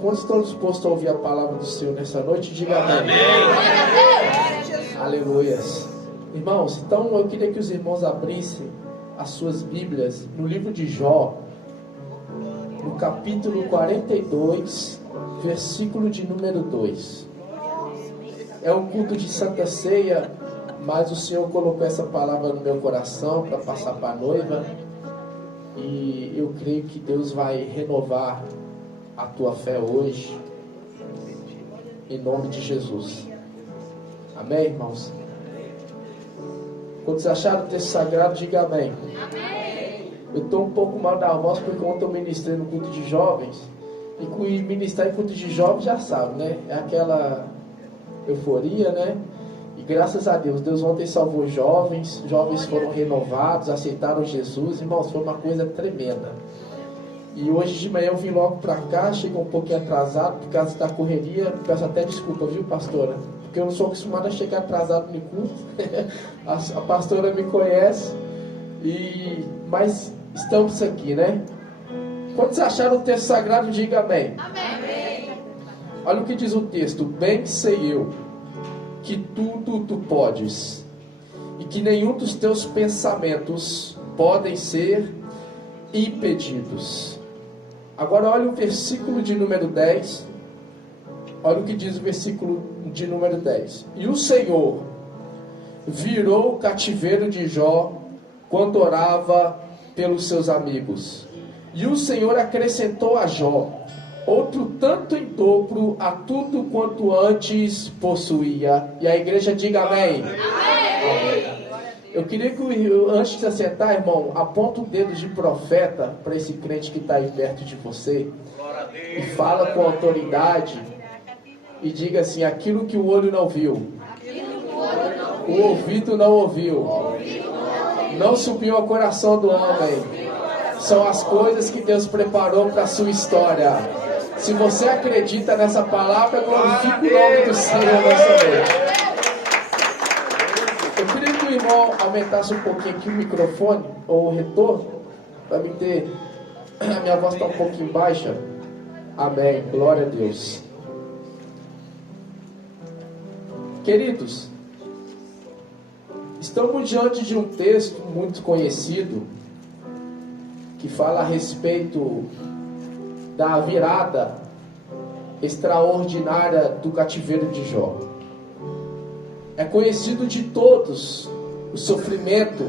quantos estão dispostos a ouvir a palavra do Senhor nessa noite? Diga amém. Aleluias. Irmãos, então eu queria que os irmãos abrissem as suas Bíblias no livro de Jó, no capítulo 42, versículo de número 2. É um culto de Santa Ceia, mas o Senhor colocou essa palavra no meu coração para passar para a noiva. E eu creio que Deus vai renovar a tua fé hoje, em nome de Jesus. Amém, irmãos? Quando vocês acharam o texto sagrado, diga amém. Amém. Eu estou um pouco mal da voz porque ontem eu ministrei no culto de jovens. E ministrar em culto de jovens já sabe, né? É aquela euforia, né? E graças a Deus, Deus ontem salvou jovens foram renovados, aceitaram Jesus. Irmãos, foi uma coisa tremenda. E hoje de manhã eu vim logo para cá, chegou um pouquinho atrasado por causa da correria. Peço até desculpa, viu, pastora? Porque eu não sou acostumado a chegar atrasado no culto. A pastora me conhece. Mas estamos aqui, né? Quando vocês acharam o texto sagrado, diga amém. Amém. Olha o que diz o texto. Bem sei eu que tudo tu podes, e que nenhum dos teus pensamentos podem ser impedidos. Agora olha o versículo de número 10. Olha o que diz o versículo de número 10. E o Senhor virou o cativeiro de Jó quando orava pelos seus amigos. E o Senhor acrescentou a Jó outro tanto em dobro a tudo quanto antes possuía. E a igreja diga amém. Amém. Eu queria que, antes de assentar, irmão, aponta o dedo de profeta para esse crente que está aí perto de você e fala com autoridade e diga assim: aquilo que o olho não viu, o ouvido não ouviu, não subiu ao coração do homem, são as coisas que Deus preparou para a sua história. Se você acredita nessa palavra, glorifique o nome do Senhor nessa noite. Eu queria que o irmão aumentasse um pouquinho aqui o microfone, ou o retorno, para me ter... A minha voz está um pouquinho baixa. Amém, glória a Deus. Queridos, estamos diante de um texto muito conhecido, que fala a respeito da virada extraordinária do cativeiro de Jó. É conhecido de todos o sofrimento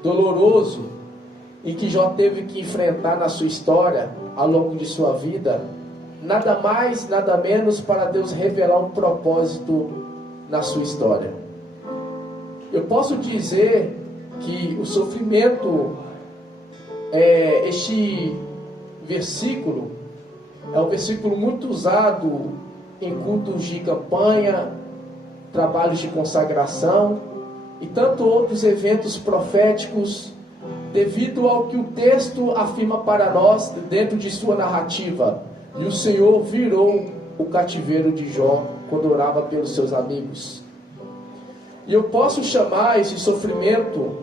doloroso em que Jó teve que enfrentar na sua história, ao longo de sua vida. Nada mais, nada menos, para Deus revelar um propósito na sua história. Eu posso dizer que o sofrimento, este versículo é um versículo muito usado em cultos de campanha, trabalhos de consagração e tanto outros eventos proféticos, devido ao que o texto afirma para nós dentro de sua narrativa. E o Senhor virou o cativeiro de Jó quando orava pelos seus amigos. E eu posso chamar esse sofrimento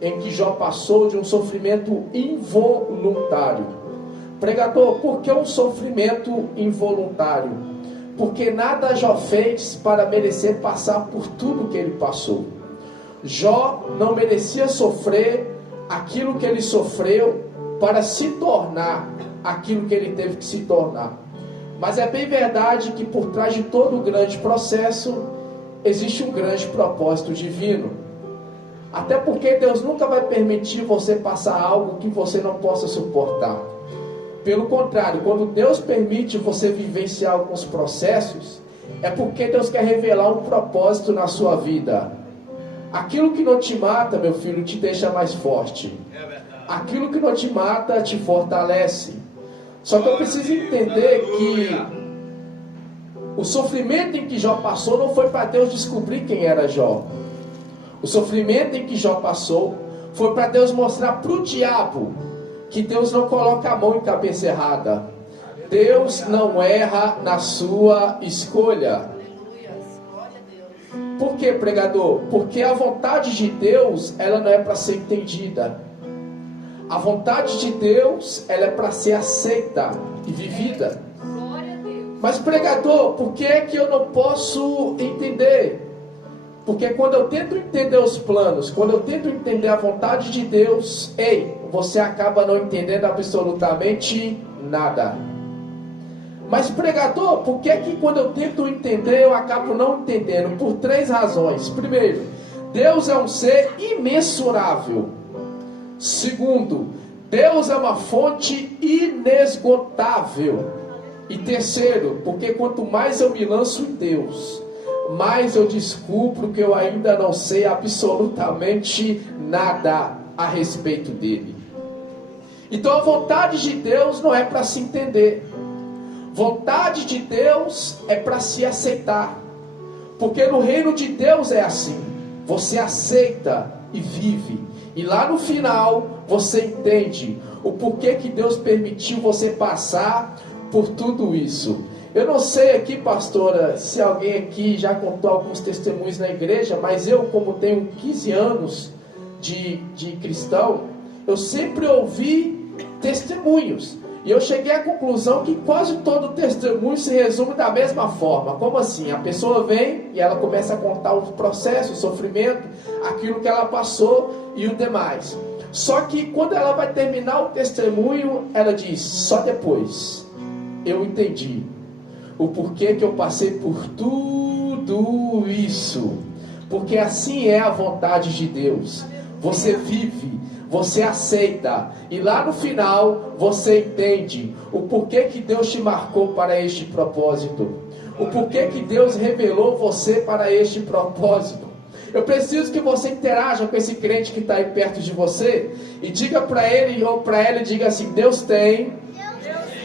em que Jó passou de um sofrimento involuntário. Pregador, por que um sofrimento involuntário? Porque nada Jó fez para merecer passar por tudo que ele passou. Jó não merecia sofrer aquilo que ele sofreu para se tornar aquilo que ele teve que se tornar. Mas é bem verdade que por trás de todo o grande processo existe um grande propósito divino. Até porque Deus nunca vai permitir você passar algo que você não possa suportar. Pelo contrário, quando Deus permite você vivenciar alguns processos, é porque Deus quer revelar um propósito na sua vida. Aquilo que não te mata, meu filho, te deixa mais forte. Aquilo que não te mata, te fortalece. Só que eu preciso entender que o sofrimento em que Jó passou não foi para Deus descobrir quem era Jó. O sofrimento em que Jó passou foi para Deus mostrar para o diabo que Deus não coloca a mão em cabeça errada. Deus não erra na sua escolha. Por que, pregador? Porque a vontade de Deus, ela não é para ser entendida. A vontade de Deus, ela é para ser aceita e vivida. Mas pregador, por que é que eu não posso entender? Porque quando eu tento entender os planos, quando eu tento entender a vontade de Deus, você acaba não entendendo absolutamente nada. Mas pregador, por que é que quando eu tento entender, eu acabo não entendendo? Por 3 razões. Primeiro, Deus é um ser imensurável. Segundo, Deus é uma fonte inesgotável. E terceiro, porque quanto mais eu me lanço em Deus, mais eu descubro que eu ainda não sei absolutamente nada a respeito dele. Então a vontade de Deus não é para se entender. Vontade de Deus é para se aceitar. Porque no reino de Deus é assim. Você aceita e vive. E lá no final você entende o porquê que Deus permitiu você passar por tudo isso. Eu não sei aqui, pastora, se alguém aqui já contou alguns testemunhos na igreja, mas eu, como tenho 15 anos de cristão, eu sempre ouvi testemunhos. E eu cheguei à conclusão que quase todo testemunho se resume da mesma forma. Como assim? A pessoa vem e ela começa a contar o processo, o sofrimento, aquilo que ela passou e o demais. Só que quando ela vai terminar o testemunho, ela diz: só depois eu entendi o porquê que eu passei por tudo isso. Porque assim é a vontade de Deus. Você vive, você aceita, e lá no final você entende o porquê que Deus te marcou para este propósito, o porquê que Deus revelou você para este propósito. Eu preciso que você interaja com esse crente que está aí perto de você e diga para ele ou para ela, diga assim: Deus tem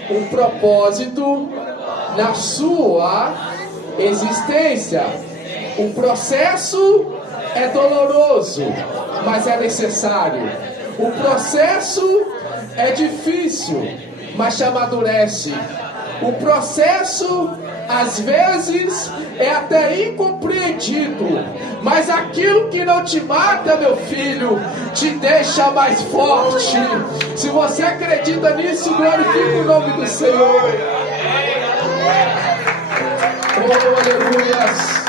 um propósito na sua existência. O processo é doloroso, mas é necessário. O processo é difícil, mas te amadurece. O processo, às vezes, é até incompreendido, mas aquilo que não te mata, meu filho, te deixa mais forte. Se você acredita nisso, glorifique o nome do Senhor. Oh, aleluias.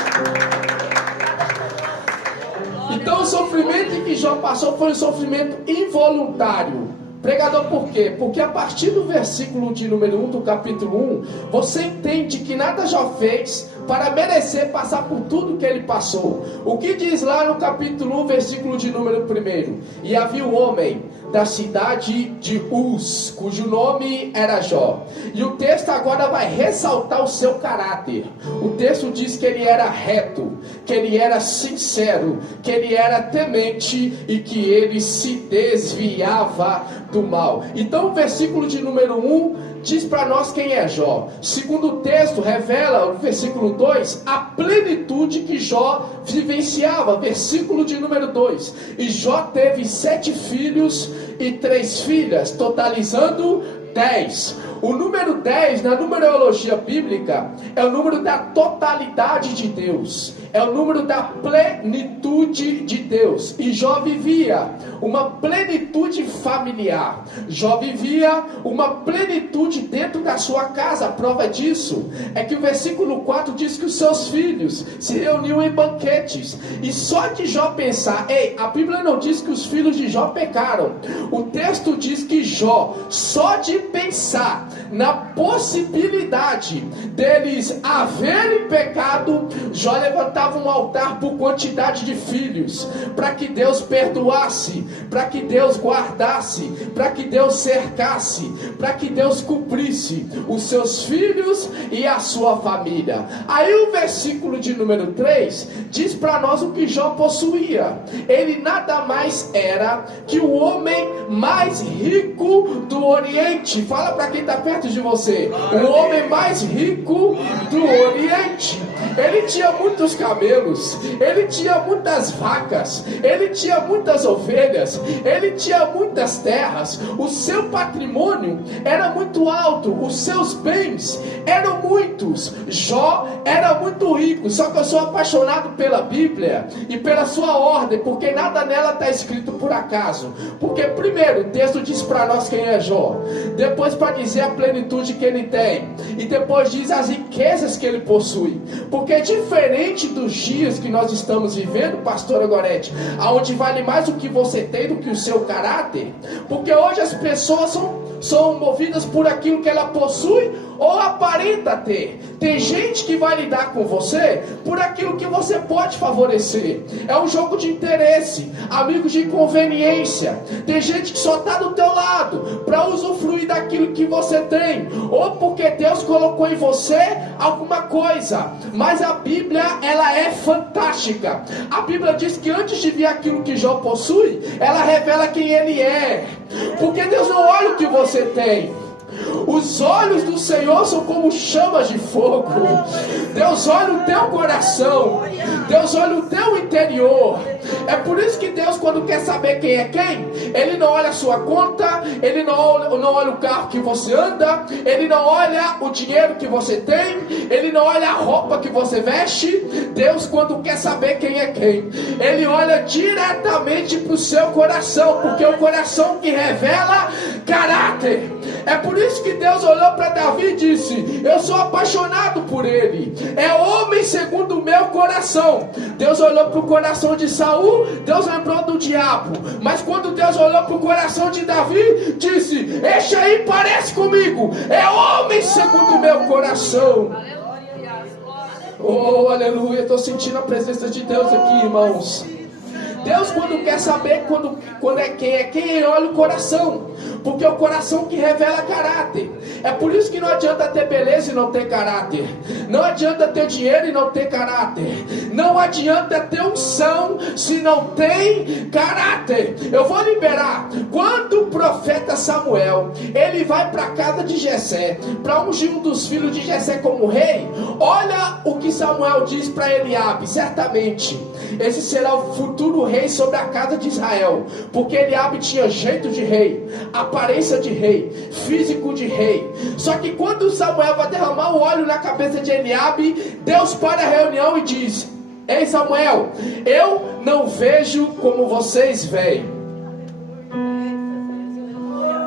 Então o sofrimento que Jó passou foi um sofrimento involuntário. Pregador, por quê? Porque a partir do versículo de número 1 do capítulo 1, você entende que nada Jó fez para merecer passar por tudo que ele passou. O que diz lá no capítulo 1, versículo de número 1? E havia um homem da cidade de Uz, cujo nome era Jó. E o texto agora vai ressaltar o seu caráter. O texto diz que ele era reto, que ele era sincero, que ele era temente e que ele se desviava do mal. Então o versículo de número 1 diz para nós quem é Jó. Segundo o texto revela, no versículo 2, a plenitude que Jó vivenciava. Versículo de número 2: e Jó teve 7 filhos e 3 filhas, totalizando 10. O número 10 na numerologia bíblica é o número da totalidade de Deus, é o número da plenitude de Deus. E Jó vivia uma plenitude familiar, Jó vivia uma plenitude dentro da sua casa. A prova disso é que o versículo 4 diz que os seus filhos se reuniam em banquetes. E só de Jó pensar, a Bíblia não diz que os filhos de Jó pecaram, o texto diz que Jó, só de pensar na possibilidade deles haverem pecado, Jó levantava um altar por quantidade de filhos, para que Deus perdoasse, para que Deus guardasse, para que Deus cercasse, para que Deus cumprisse os seus filhos e a sua família. Aí o versículo de número 3 diz para nós o que Jó possuía. Ele nada mais era que o homem mais rico do Oriente. Fala para quem está perto de você: o homem mais rico do Oriente. ele tinha muitos camelos, ele tinha muitas vacas, ele tinha muitas ovelhas, ele tinha muitas terras, o seu patrimônio era muito alto, os seus bens eram muitos. Jó era muito rico. Só que eu sou apaixonado pela Bíblia e pela sua ordem, porque nada nela está escrito por acaso. Porque primeiro o texto diz para nós quem é Jó, depois para dizer a plenitude que ele tem, e depois diz as riquezas que ele possui. Porque diferente dos dias que nós estamos vivendo, pastora Gorete, aonde vale mais o que você tem do que o seu caráter, porque hoje as pessoas são movidas por aquilo que ela possui ou aparenta ter. Tem gente que vai lidar com você por aquilo que você pode favorecer. É um jogo de interesse, amigos de conveniência. Tem gente que só está do teu lado para usufruir daquilo que você tem, ou porque Deus colocou em você alguma coisa. Mas a Bíblia, ela é fantástica. A Bíblia diz que antes de vir aquilo que Jó possui, ela revela quem ele é. Porque Deus não olha o que você tem. Os olhos do Senhor são como chamas de fogo. Deus olha o teu coração, Deus olha o teu interior. É por isso que Deus, quando quer saber quem é quem, Ele não olha a sua conta, Ele não olha o carro que você anda, Ele não olha o dinheiro que você tem, Ele não olha a roupa que você veste. Deus, quando quer saber quem é quem, Ele olha diretamente para o seu coração, porque é o coração que revela caráter. É por isso que Deus olhou para Davi e disse: eu sou apaixonado por ele, é homem segundo o meu coração. Deus olhou para o coração de Saul, Deus lembrou do diabo. Mas quando Deus olhou para o coração de Davi, disse: este aí parece comigo, é homem segundo o meu coração. Oh, aleluia, estou sentindo a presença de Deus aqui, irmãos. Deus, quando quer saber quando é quem, Ele olha o coração, porque é o coração que revela caráter. É por isso que não adianta ter beleza e não ter caráter, não adianta ter dinheiro e não ter caráter, não adianta ter unção se não tem caráter. Eu vou liberar. Quando o profeta Samuel, ele vai para a casa de Jessé, para ungir um dos filhos de Jessé como rei, olha o que Samuel diz para Eliabe: certamente esse será o futuro rei sobre a casa de Israel. Porque Eliabe tinha jeito de rei, aparência de rei, físico de rei. Só que quando Samuel vai derramar o óleo na cabeça de Eliabe, Deus para a reunião e diz: ei Samuel, eu não vejo como vocês veem.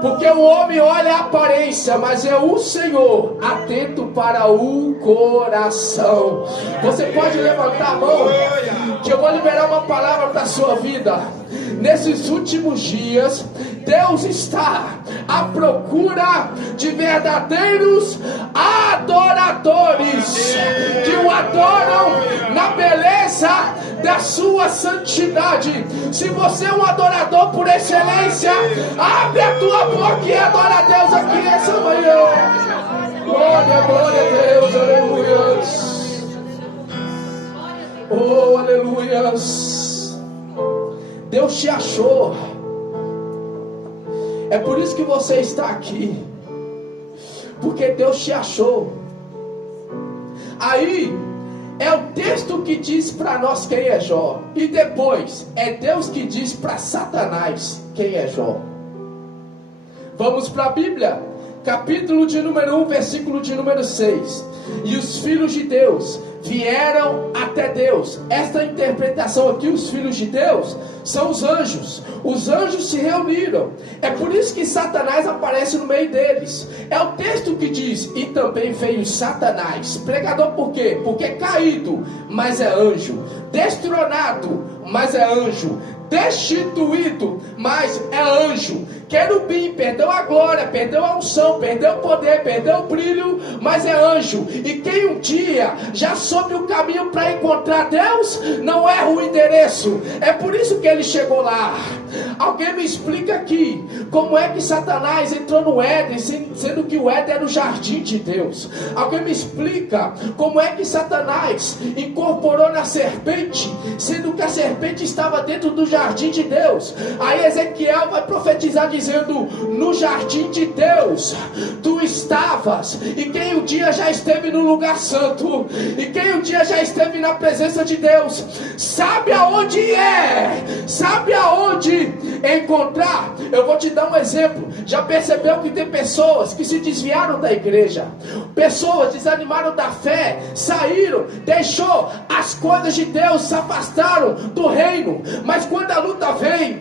Porque o homem olha a aparência, mas é o Senhor atento para o coração. Você pode levantar a mão, que eu vou liberar uma palavra para a sua vida. Nesses últimos dias, Deus está à procura de verdadeiros adoradores, que o adoram na beleza da sua santidade. Se você é um adorador por excelência, abre a tua boca e adora a Deus aqui nessa manhã. Glória, glória a Deus, aleluias. Oh, aleluias. Deus te achou. É por isso que você está aqui, porque Deus te achou. Aí é o texto que diz para nós quem é Jó, e depois é Deus que diz para Satanás quem é Jó. Vamos para a Bíblia, capítulo de número 1, versículo de número 6. E os filhos de Deus vieram até Deus. Esta interpretação aqui, os filhos de Deus, são os anjos. Os anjos se reuniram. É por isso que Satanás aparece no meio deles. É o texto que diz: e também veio Satanás. Pregador, por quê? Porque é caído, mas é anjo. Destronado, mas é anjo. Destituído, mas é anjo. Querubim, perdeu a glória, perdeu a unção, perdeu o poder, perdeu o brilho, mas é anjo. E quem um dia já soube o caminho para encontrar Deus, não erra o endereço. É por isso que ele chegou lá. Alguém me explica aqui como é que Satanás entrou no Éden, sendo que o Éden era o jardim de Deus. Alguém me explica como é que Satanás incorporou na serpente, sendo que a serpente estava dentro do jardim de Deus. Aí Ezequiel vai profetizar dizendo dizendo: no jardim de Deus tu estavas. E quem um dia já esteve no lugar santo, e quem um dia já esteve na presença de Deus, sabe aonde sabe aonde encontrar. Eu vou te dar um exemplo. Já percebeu que tem pessoas que se desviaram da igreja, pessoas desanimaram da fé, saíram, deixou as coisas de Deus, se afastaram do reino. Mas quando a luta vem,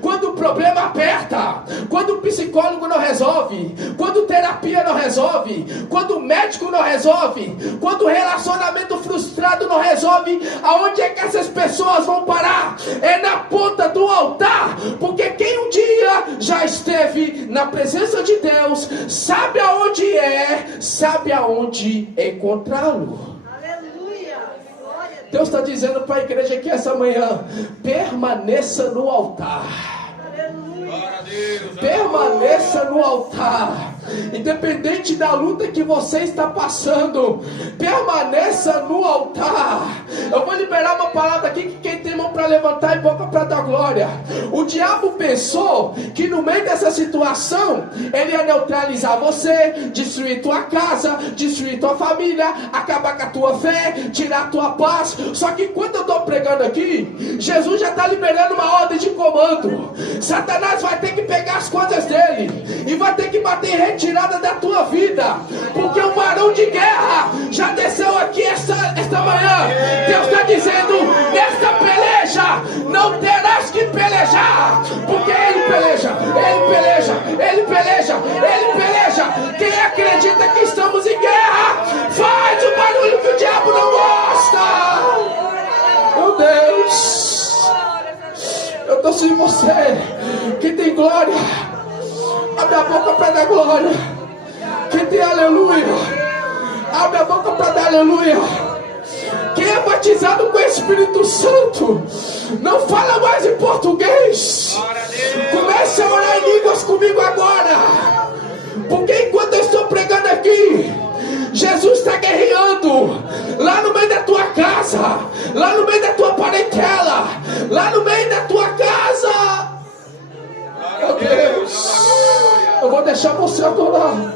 quando o problema aperta, quando o psicólogo não resolve, quando terapia não resolve, quando o médico não resolve, quando o relacionamento frustrado não resolve, aonde é que essas pessoas vão parar? É na ponta do altar. Porque quem um dia já esteve na presença de Deus, sabe aonde sabe aonde encontrá-lo. Deus está dizendo para a igreja aqui essa manhã: permaneça no altar. Permaneça no altar. Independente da luta que você está passando, permaneça no altar. Eu vou liberar uma palavra aqui, que quem tem mão para levantar e boca para dar glória. O diabo pensou que no meio dessa situação ele ia neutralizar você, destruir tua casa, destruir tua família, acabar com a tua fé, tirar a tua paz. Só que quando eu estou pregando aqui, Jesus já está liberando uma ordem de comando. Satanás vai ter que pegar as coisas dele e vai ter que bater em retirada da tua vida, porque o varão de guerra já desceu aqui esta manhã. Deus está dizendo: nesta peleja não terás que pelejar, porque Ele peleja, Ele peleja, Ele peleja, Ele peleja. Quem acredita que estamos em guerra, faz o barulho que o diabo não gosta. Meu Deus, eu estou sem você. Quem tem glória, abre a boca para dar glória. Quem tem aleluia, abre a boca para dar aleluia. Quem é batizado com o Espírito Santo, não fala mais em português. Comece a orar em línguas comigo agora. Porque enquanto eu estou pregando aqui, Jesus está guerreando lá no meio da tua casa, lá no meio da tua parentela, lá no meio da tua casa. Meu Deus, eu vou deixar você adorar.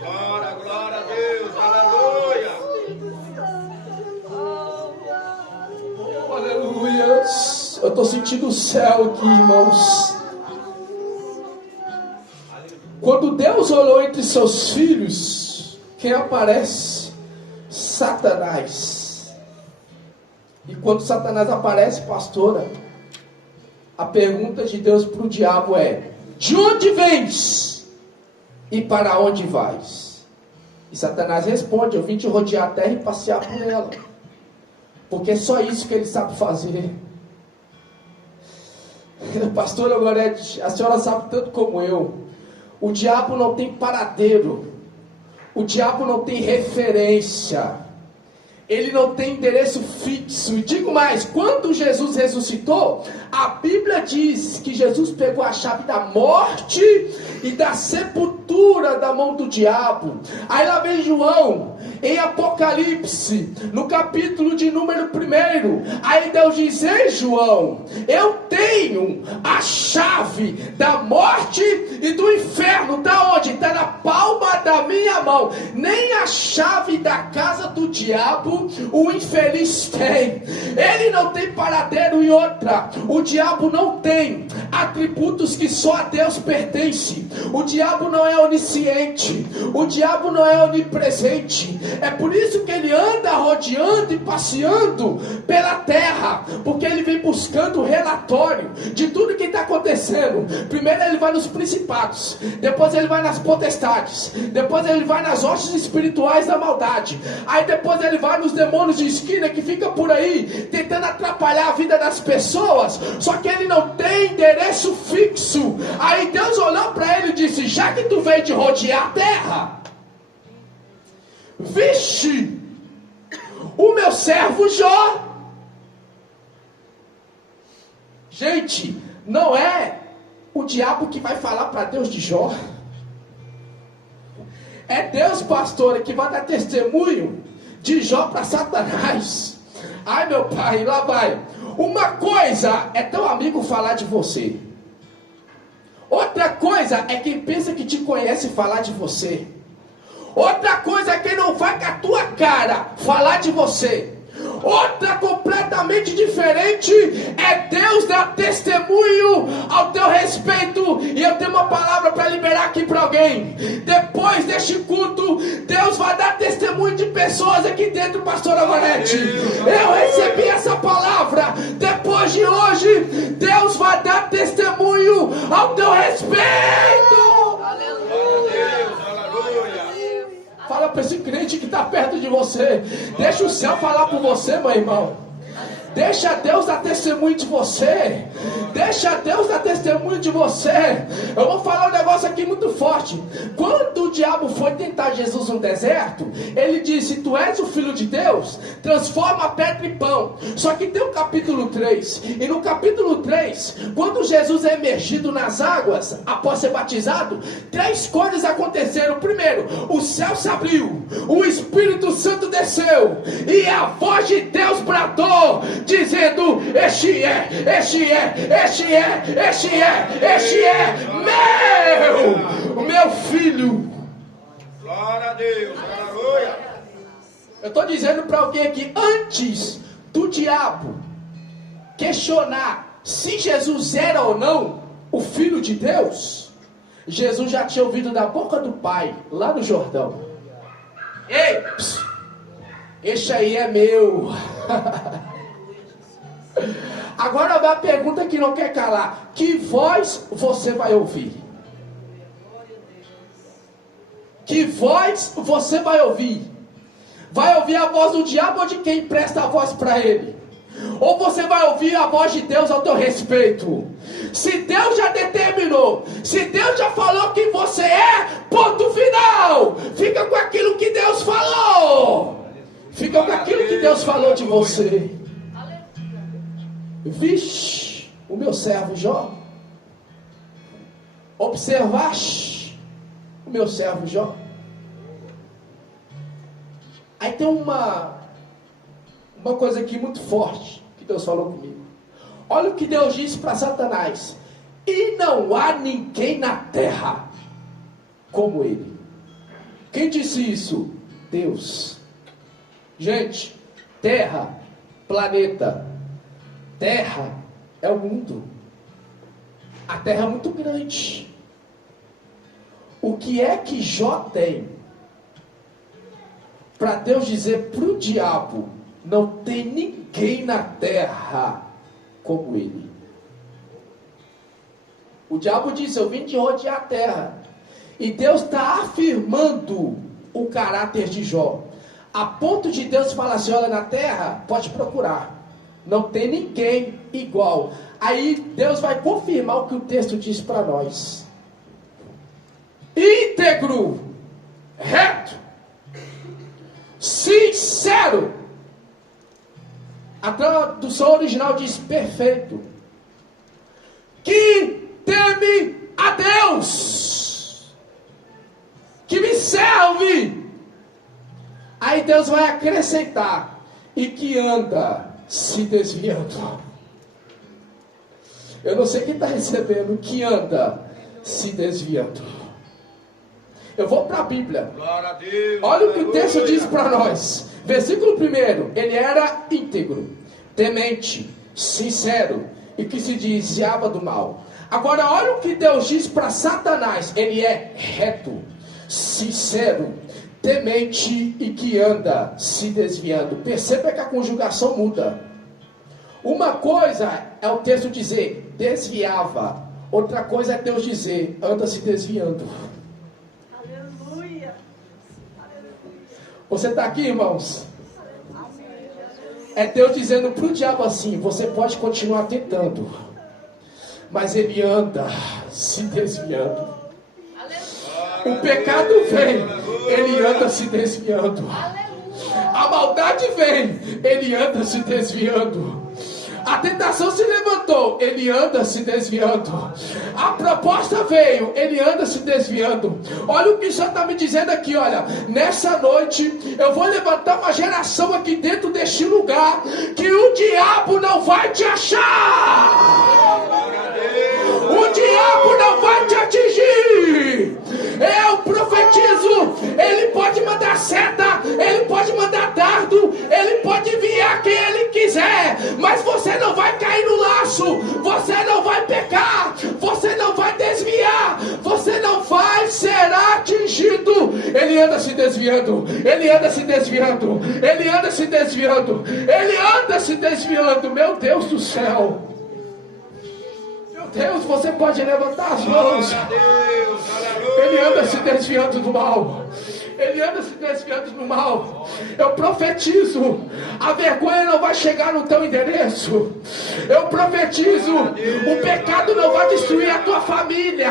Glória a Deus, aleluia. Oh, aleluia. Eu estou sentindo o céu aqui, irmãos. Quando Deus olhou entre seus filhos, quem aparece? Satanás. E quando Satanás aparece, pastora, a pergunta de Deus para o diabo é: de onde vens e para onde vais? E Satanás responde: eu vim te rodear a terra e passear por ela, porque é só isso que ele sabe fazer. Pastora Gorete, a senhora sabe tanto como eu, o diabo não tem paradeiro, o diabo não tem referência, ele não tem endereço fixo. E digo mais, quando Jesus ressuscitou, a Bíblia diz que Jesus pegou a chave da morte e da sepultura da mão do diabo. Aí lá vem João, em Apocalipse, no capítulo de número 1, aí Deus diz: ei João, eu tenho a chave da morte e do inferno. Da onde? Está na palma da minha mão. Nem a chave da casa do diabo o infeliz tem. Ele não tem paradeiro. E outra, o diabo não tem atributos que só a Deus pertencem. O diabo não é onisciente, o diabo não é onipresente. É por isso que ele anda rodeando e passeando pela terra, porque ele vem buscando o relatório de tudo que está acontecendo. Primeiro ele vai nos principados, depois ele vai nas potestades, depois ele vai nas hostes espirituais da maldade, aí depois ele vai nos demônios de esquina que fica por aí tentando atrapalhar a vida das pessoas. Só que ele não tem endereço fixo. Aí Deus olhou para ele e disse: já que tu veio de rodear a terra, vixe, o meu servo Jó. Gente, não é o diabo que vai falar para Deus de Jó. É Deus, pastora, que vai dar testemunho de Jó para Satanás. Ai meu pai, lá vai. Uma coisa é teu amigo falar de você, Outra coisa é quem pensa que te conhece falar de você. Outra coisa é quem não vai com a tua cara falar de você. Outra completamente diferente é Deus dar testemunho ao teu respeito. E eu tenho uma palavra para liberar aqui para alguém. Depois deste culto, Deus vai dar testemunho de pessoas aqui dentro, pastora Vanete. Eu recebi essa palavra. Depois de hoje, Deus vai dar testemunho ao teu respeito. Fala para esse crente que está perto de você. Deixa o céu falar por você, meu irmão. Deixa Deus dar testemunho de você. Deixa Deus dar testemunho de você. Eu vou falar um negócio aqui muito forte. Quando o diabo foi tentar Jesus no deserto, ele disse: tu és o filho de Deus, transforma a pedra em pão. Só que tem o capítulo 3. E no capítulo 3, quando Jesus é emergido nas águas, após ser batizado, 3 coisas aconteceram. Primeiro, o céu se abriu, o Espírito Santo desceu, e a voz de Deus bradou, dizendo: este é meu filho. Glória a Deus, aleluia. Eu estou dizendo para alguém aqui, antes do diabo questionar se Jesus era ou não o filho de Deus, Jesus já tinha ouvido da boca do Pai, lá no Jordão: ei, este aí é meu. Agora vai a pergunta que não quer calar: que voz você vai ouvir? Que voz você vai ouvir? Vai ouvir a voz do diabo ou de quem empresta a voz para ele? Ou você vai ouvir a voz de Deus ao teu respeito? Se Deus já determinou, se Deus já falou quem você é, ponto final. Fica com aquilo que Deus falou. Fica com aquilo que Deus falou de você. Vixe, o meu servo Jó. Observaste o meu servo Jó. Aí tem uma coisa aqui muito forte que Deus falou comigo. Olha o que Deus disse para Satanás: e não há ninguém na terra como ele. Quem disse isso? Deus. Gente, terra, planeta. Terra é o mundo. A terra é muito grande. O que é que Jó tem para Deus dizer para o diabo: não tem ninguém na terra como ele? O diabo disse: eu vim de rodear a terra. E Deus está afirmando o caráter de Jó, a ponto de Deus falar assim: olha, na terra, pode procurar, não tem ninguém igual. Aí Deus vai confirmar o que o texto diz para nós: íntegro, reto, sincero. A tradução original diz perfeito, que teme a Deus, que me serve. Aí Deus vai acrescentar: e que anda se desviando. Eu não sei quem está recebendo. Que anda se desviando. Eu vou para a Bíblia. Glória a Deus. Olha o que o texto diz para nós. Versículo 1: ele era íntegro, temente, sincero, e que se desviava do mal. Agora olha o que Deus diz para Satanás: ele é reto, sincero, temente e que anda se desviando. Perceba que a conjugação muda. Uma coisa é o texto dizer desviava, outra coisa é Deus dizer anda se desviando. Aleluia. Você está aqui, irmãos? É Deus dizendo para o diabo assim: você pode continuar tentando, mas ele anda se desviando. O pecado vem, ele anda se desviando. A maldade vem, ele anda se desviando. A tentação se levantou, ele anda se desviando. A proposta veio, ele anda se desviando. Olha o que o Senhor está me dizendo aqui, olha. Nessa noite, eu vou levantar uma geração aqui dentro deste lugar, que o diabo não vai te achar. O diabo não vai te atingir. Eu profetizo, ele pode mandar seta, ele pode mandar dardo, ele pode enviar quem ele quiser, mas você não vai cair no laço, você não vai pecar, você não vai desviar, você não vai ser atingido. Ele anda se desviando, ele anda se desviando, ele anda se desviando, ele anda se desviando. Meu Deus do céu, meu Deus, você pode levantar as mãos. Ele anda se desviando do mal, ele anda se desviando do mal. Eu profetizo, a vergonha não vai chegar no teu endereço. Eu profetizo, o pecado não vai destruir a tua família.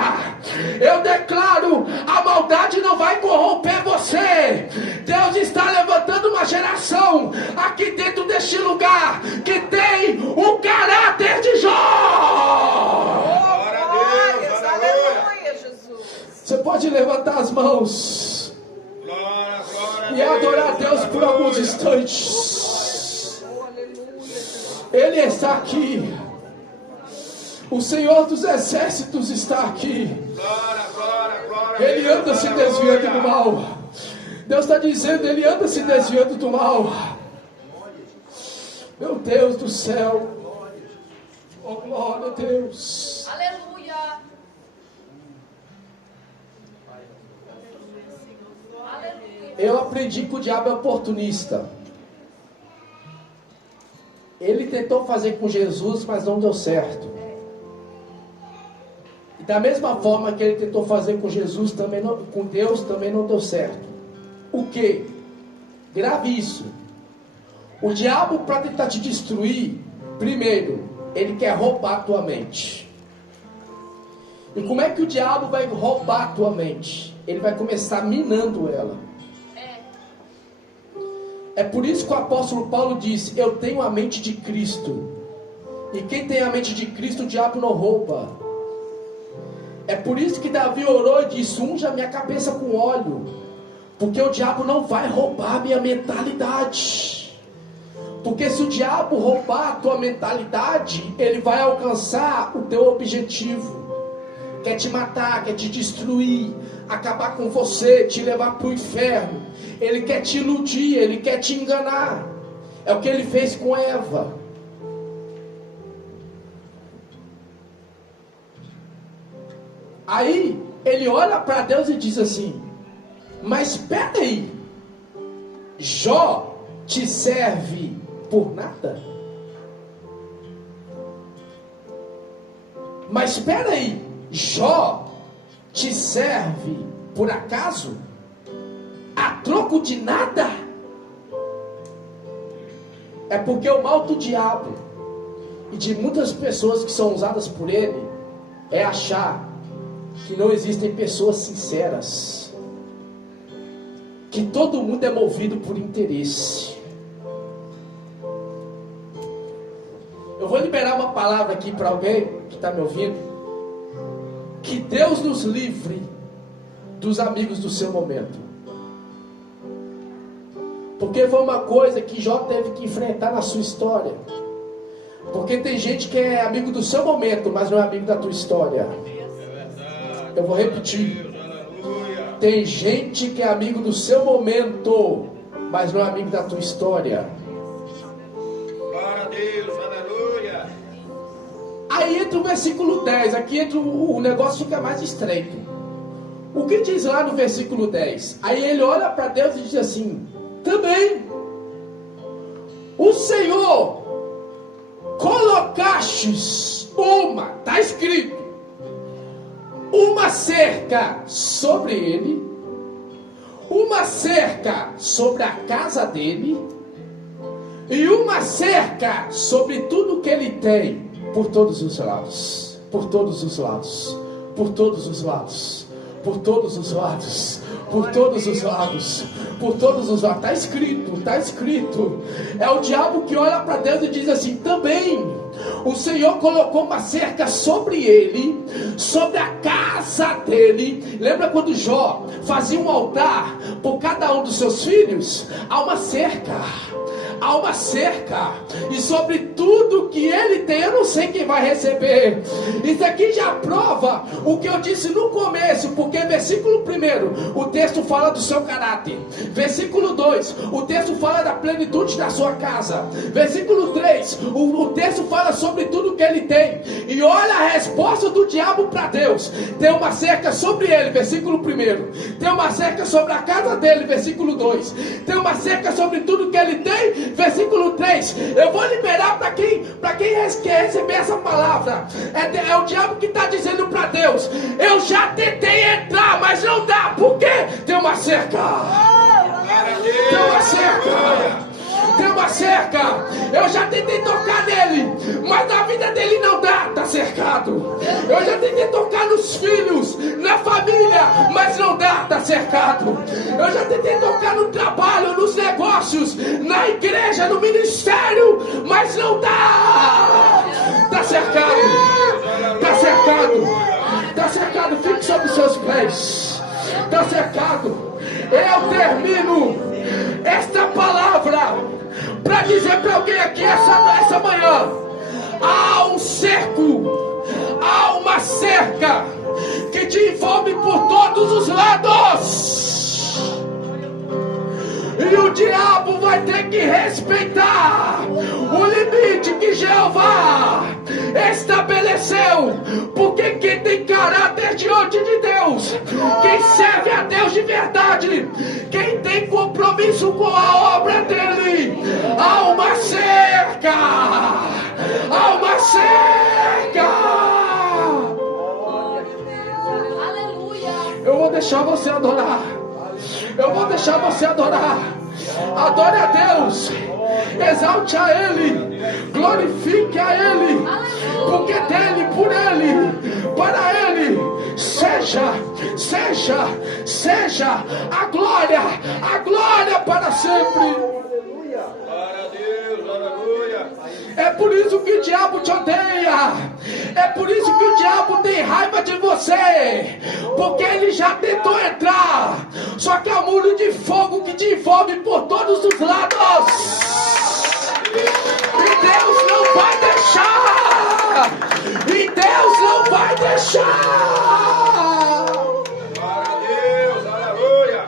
Eu declaro, a maldade não vai corromper você. Deus está levantando uma geração aqui dentro deste lugar que tem o caráter de Jó. Você pode levantar as mãos e adorar a Deus por alguns instantes. Ele está aqui. O Senhor dos Exércitos está aqui. Ele anda se desviando do mal. Deus está dizendo, ele anda se desviando do mal. Meu Deus do céu. Oh, glória a Deus. Aleluia. Eu aprendi que o diabo é oportunista. Ele tentou fazer com Jesus, mas não deu certo. E da mesma forma que ele tentou fazer com Jesus, também não, com Deus também não deu certo. O que? Grave isso. O diabo, para tentar te destruir, primeiro, ele quer roubar a tua mente. E como é que o diabo vai roubar a tua mente? Ele vai começar minando ela. É por isso que o apóstolo Paulo disse, eu tenho a mente de Cristo. E quem tem a mente de Cristo, o diabo não rouba. É por isso que Davi orou e disse, unja minha cabeça com óleo. Porque o diabo não vai roubar a minha mentalidade. Porque se o diabo roubar a tua mentalidade, ele vai alcançar o teu objetivo. Quer te matar, quer te destruir, acabar com você, te levar para o inferno. Ele quer te iludir, ele quer te enganar. É o que ele fez com Eva. Aí ele olha para Deus e diz assim, mas espera aí, Jó te serve por nada? Mas espera aí, Jó te serve por acaso? A troco de nada? É porque o mal do diabo e de muitas pessoas que são usadas por ele é achar que não existem pessoas sinceras, que todo mundo é movido por interesse. Eu vou liberar uma palavra aqui para alguém que está me ouvindo. Que Deus nos livre dos amigos do seu momento. Porque foi uma coisa que Jó teve que enfrentar na sua história. Porque tem gente que é amigo do seu momento, mas não é amigo da tua história. Eu vou repetir. Tem gente que é amigo do seu momento, mas não é amigo da tua história. Glória a Deus, aleluia. Aí entra o versículo 10. Aqui entra o negócio fica mais estreito. O que diz lá no versículo 10? Aí ele olha para Deus e diz assim, também o Senhor colocastes está escrito, uma cerca sobre ele, uma cerca sobre a casa dele, e uma cerca sobre tudo que ele tem, por todos os lados, por todos os lados, por todos os lados, por todos os lados, por todos os lados, por todos os lados. Está escrito, está escrito. É o diabo que olha para Deus e diz assim, também o Senhor colocou uma cerca sobre ele, sobre a casa dele. Lembra quando Jó fazia um altar por cada um dos seus filhos? Há uma cerca. Há uma cerca, e sobre tudo que ele tem, eu não sei quem vai receber. Isso aqui já prova o que eu disse no começo, porque versículo 1, o texto fala do seu caráter. Versículo 2, o texto fala da plenitude da sua casa. Versículo 3, o texto fala sobre tudo que ele tem. E olha a resposta do diabo para Deus. Tem uma cerca sobre ele, versículo 1. Tem uma cerca sobre a casa dele, versículo 2. Tem uma cerca sobre tudo que ele tem, versículo 3. Eu vou liberar para quem quer receber essa palavra. É o diabo que está dizendo para Deus: eu já tentei entrar, mas não dá. Por quê? Tem uma cerca. Tem uma cerca. Tem uma cerca. Eu já tentei tocar nele, mas na vida dele não dá. Está cercado. Eu já tentei tocar nos filhos, na família, mas não dá. Está cercado. Eu já tentei tocar no trabalho, nos negócios, na igreja, no ministério, mas não dá. Está cercado. Está cercado. Está cercado. Fique sobre os seus pés. Está cercado. Eu termino esta palavra para dizer para alguém aqui essa manhã: há um cerco, há uma cerca que te envolve por todos os lados, e o diabo vai ter que respeitar o limite que Jeová estabeleceu, porque quem tem caráter diante de Deus, quem serve a Deus de verdade, quem tem compromisso com a obra dele, há uma cerca, há uma cerca. Eu vou deixar você adorar. Eu vou deixar você adorar. Adore a Deus. Exalte a Ele. Glorifique a Ele. Porque dele, por Ele, para Ele, seja a glória para sempre. É por isso que o diabo te odeia. É por isso que o diabo tem raiva de você, porque ele já tentou entrar, só que há um muro de fogo que te envolve por todos os lados, e Deus não vai deixar. E Deus não vai deixar. Glória a Deus, aleluia.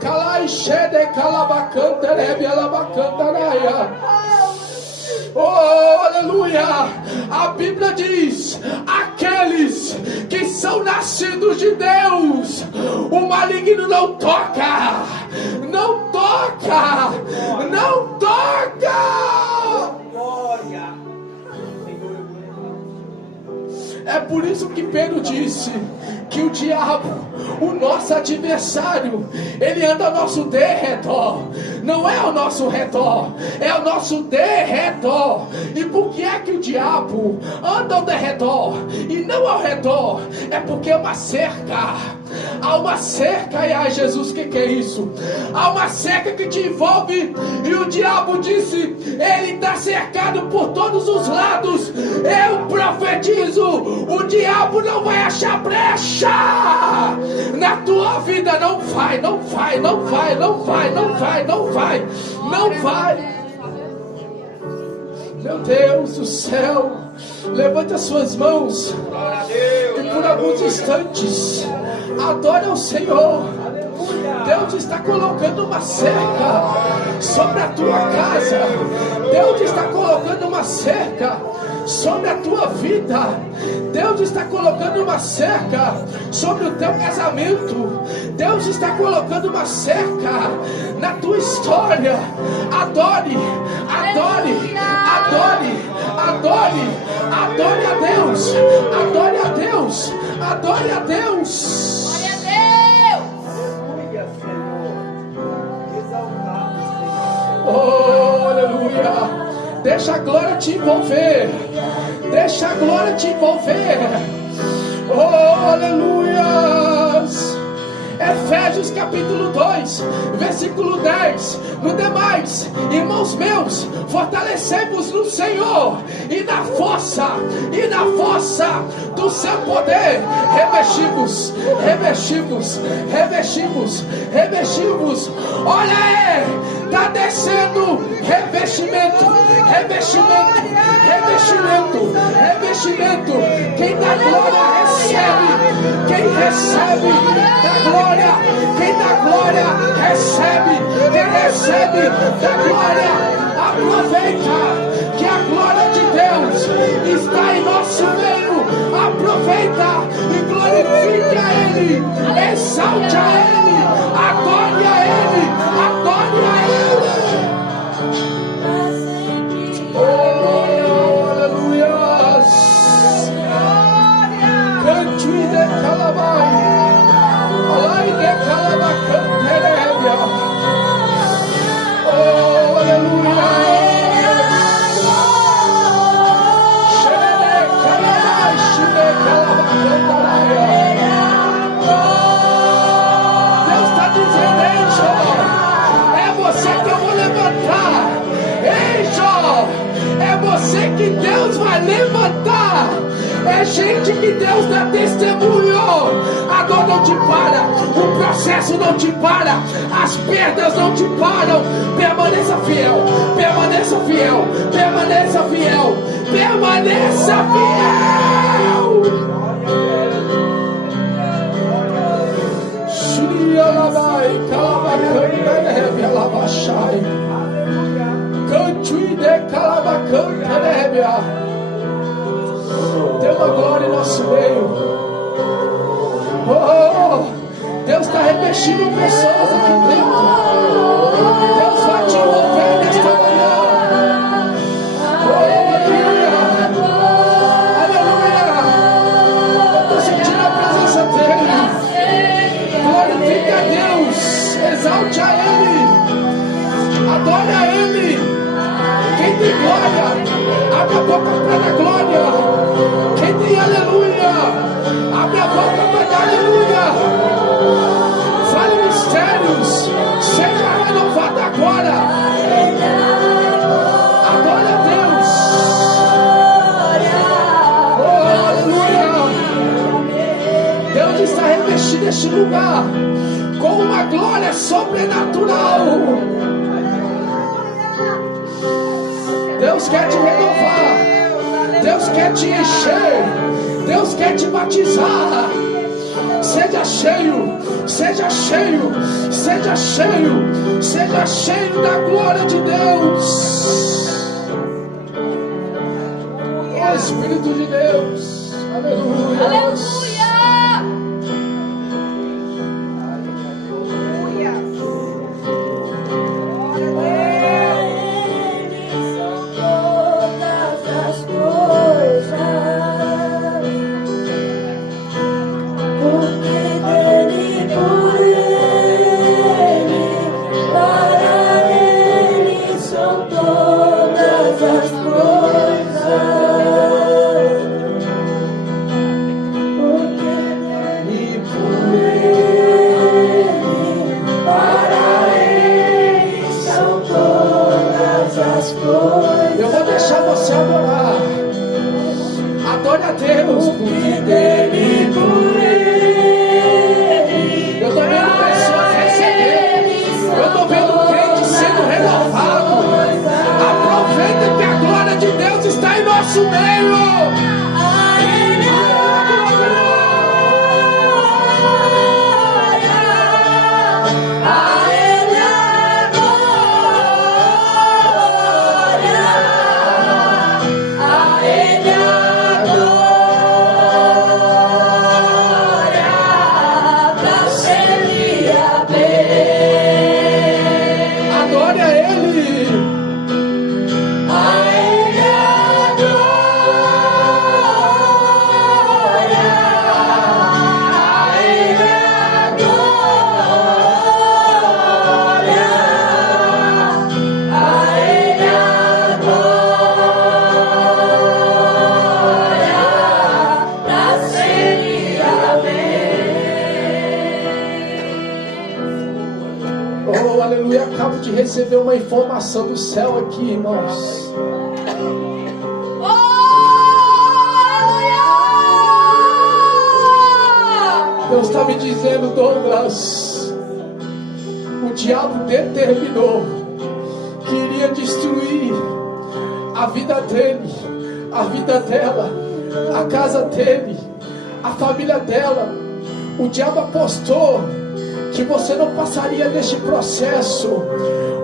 Calai shede calabacanta rebe alabacanta raia. Oh, aleluia! A Bíblia diz: aqueles que são nascidos de Deus, o maligno não toca, não toca, não toca. É por isso que Pedro disse que o diabo, o nosso adversário, ele anda ao nosso derredor. Não é ao nosso redor, é ao nosso derredor. E por que é que o diabo anda ao derredor e não ao redor? É porque é uma cerca. Há uma cerca. E ai, Jesus, o que é isso? Há uma cerca que te envolve. E o diabo disse: ele está cercado por todos os lados. Eu profetizo: o diabo não vai achar brecha na tua vida. Não vai, não vai, não vai, não vai, não vai, não vai, não vai. Meu Deus do céu, levante as suas mãos e por alguns instantes adore ao Senhor. Deus está colocando uma cerca sobre a tua casa. Deus está colocando uma cerca sobre a tua vida. Deus está colocando uma cerca sobre o teu casamento. Deus está colocando uma cerca na tua história. Adore, adore, adore, adore, adore a Deus, adore a Deus, adore a Deus. Oh, aleluia. Deixa a glória te envolver. Deixa a glória te envolver. Oh, aleluia. Efésios capítulo 2, versículo 10. No demais, irmãos meus, fortalecemos no Senhor e na força do seu poder. Revestimos. Olha aí, está descendo revestimento. Quem dá glória recebe. Quem recebe da glória. Quem dá glória recebe. Quem recebe da glória aproveita que a glória de Deus está em nosso meio. Aproveita e glorifique a Ele, exalte a Ele, adore a Ele, adore a Ele. Oh, aleluia. Canto de calabai, alai de calabacanterebia. Oh, aleluia. Deus está dizendo: ei, Jó, é você que eu vou levantar. Ei, Jó, é você que Deus vai levantar. É gente que Deus dá testemunho. A dor não te para, o processo não te para, as perdas não te param. Permaneça fiel, permaneça fiel, permaneça fiel, permaneça fiel. Shurialabai, Calabacanta, Alabachai, Cantui de Calabacanta, tem uma glória em nosso meio. Oh, Deus está revestindo pessoas aqui dentro. Deus vai te envolver nesta manhã. Oh, aleluia. Eu estou sentindo a presença dEle. Glorifique a Deus, exalte a Ele, adore a Ele. Quem tem glória, abre a boca para dar glória. Quem tem aleluia, abre a boca para dar aleluia. Fale mistérios, seja renovado agora. Adore a Deus. Oh, aleluia. Deus está revestindo este lugar com uma glória sobrenatural. Deus quer te renovar. Deus quer te encher. Deus quer te batizar. Seja cheio, seja cheio, seja cheio, seja cheio da glória de Deus. O Espírito de Deus. Aleluia. Aleluia. Eu vou deixar você adorar. Adore a Deus, porque dele e por Ele. Eu estou vendo pessoas receberem. Eu estou vendo crentes sendo renovados. Aproveita que a glória de Deus está em nosso meio. Adore a Ele. receber uma informação do céu aqui, irmãos. Deus está me dizendo, Douglas, o diabo determinou que iria destruir a vida dele, a vida dela, a casa dele, a família dela. O diabo apostou que você não passaria neste processo.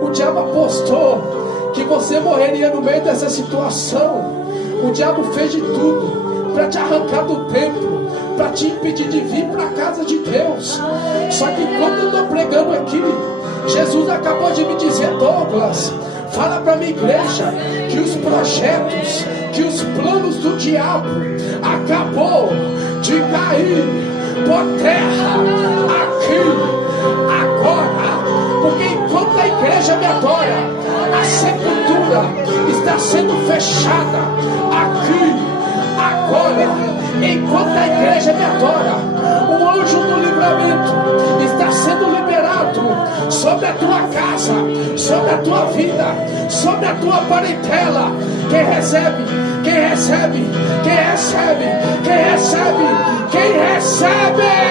O diabo apostou que você morreria no meio dessa situação. O diabo fez de tudo para te arrancar do templo, para te impedir de vir para a casa de Deus. Só que quando eu estou pregando aqui, Jesus acabou de me dizer, Douglas, fala para a minha igreja que os projetos, que os planos do diabo acabou de cair por terra aqui, agora. Porque enquanto a igreja me adora, a sepultura está sendo fechada aqui, agora. Enquanto a igreja me adora, o anjo do livramento está sendo liberado sobre a tua casa, sobre a tua vida, sobre a tua parentela. Quem recebe, quem recebe, quem recebe, quem recebe, quem recebe.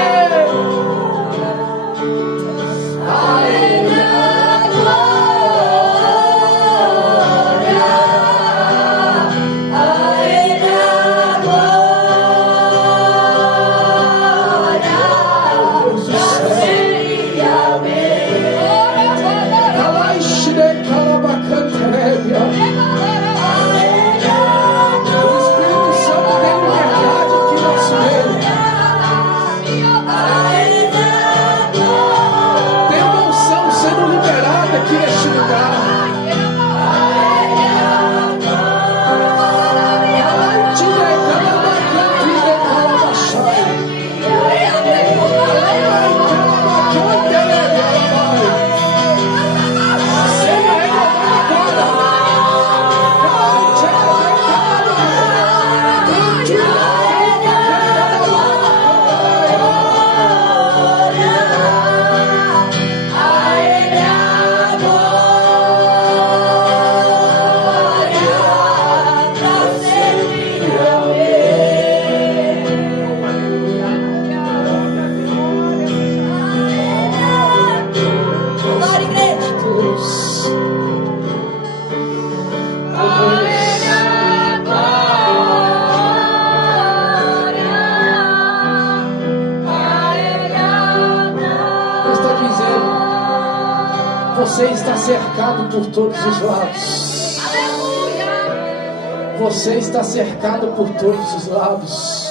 Você está cercado por todos os lados. Você está cercado por todos os lados.